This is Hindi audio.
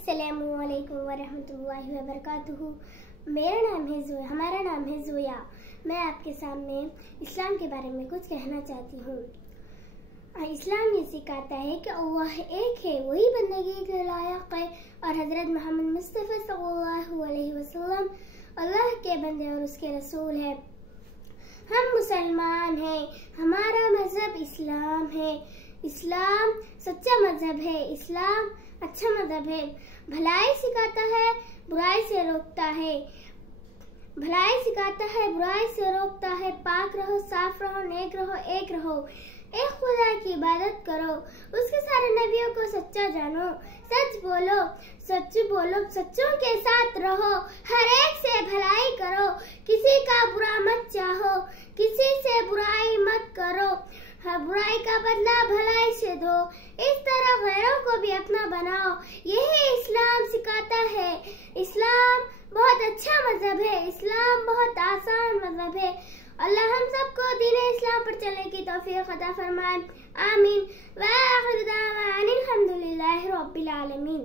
अस्सलामुअलैकुम वरहमतुल्लाहि वबरकातुहू। हमारा नाम है ज़ोया। मैं आपके सामने इस्लाम के बारे में कुछ कहना चाहती हूँ। इस्लाम ये सिखाता है कि अल्लाह एक है, वही बंदगी के लायक है और हज़रत मोहम्मद मुस्तफ़ा सल्लल्लाहु अलैहि वसल्लम अल्लाह के बंदे और उसके रसूल है। हम मुसलमान हैं, हमारा मज़हब इस्लाम है। इस्लाम सच्चा मज़हब है, इस्लाम अच्छा मज़हब है। भलाई सिखाता है, बुराई से रोकता है। भलाई सिखाता है, बुराई से रोकता है। पाक रहो, साफ रहो, नेक रहो, एक रहो। एक खुदा की इबादत करो, उसके सारे नबियों को सच्चा जानो। सच बोलो, सच्चों के साथ रहो। हर एक से भलाई करो, किसी का बुरा मत चाहो, किसी से बुराई मत करो। हर बुराई का बदला भलाई से दो। इस तरह गैरों को भी अपना बनाओ। यही इस्लाम सिखाता है। इस्लाम बहुत अच्छा मजहब है, इस्लाम बहुत आसान मजहब है। अल्लाह हम सबको दीन इस्लाम पर चलने की तौफीक अता फरमाए। आमीन। व आखिर दावाना अनिल हम्दुलिल्लाहि रब्बिल आलमीन।